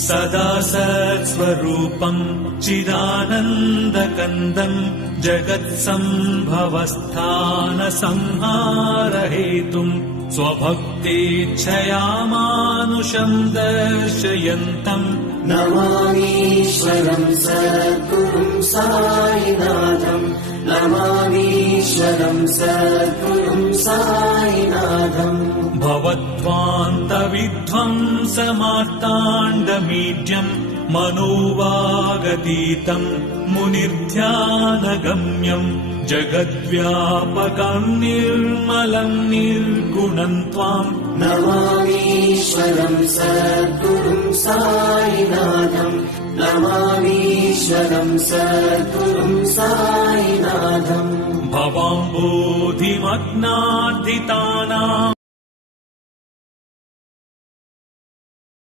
सदा सत्स्वरूपम् चिदानन्दकन्दम् जगत्सम्भवस्थानसंहारहेतुम् स्वभक्तेच्छया मानुषम् दर्शयन्तम् नमामीश्वरम् सद्गुरुम् साईनाथम् नमामीश्वरम् सद्गुरुम् साईनाथम् भवद्वान्तविध्वंसमार्ताण्डमीड्यम् मनोवागतीतम् मुनिर्ध्यानगम्यम् जगद्व्यापकम् निर्मलम् निर्गुणम् त्वाम् नमामीश्वरम् सद्गुरुम् साईनाथम् नमामीश्वरम् सद्गुरुम् साईनाथम् भवाम्बोधिमग्नार्दितानाम्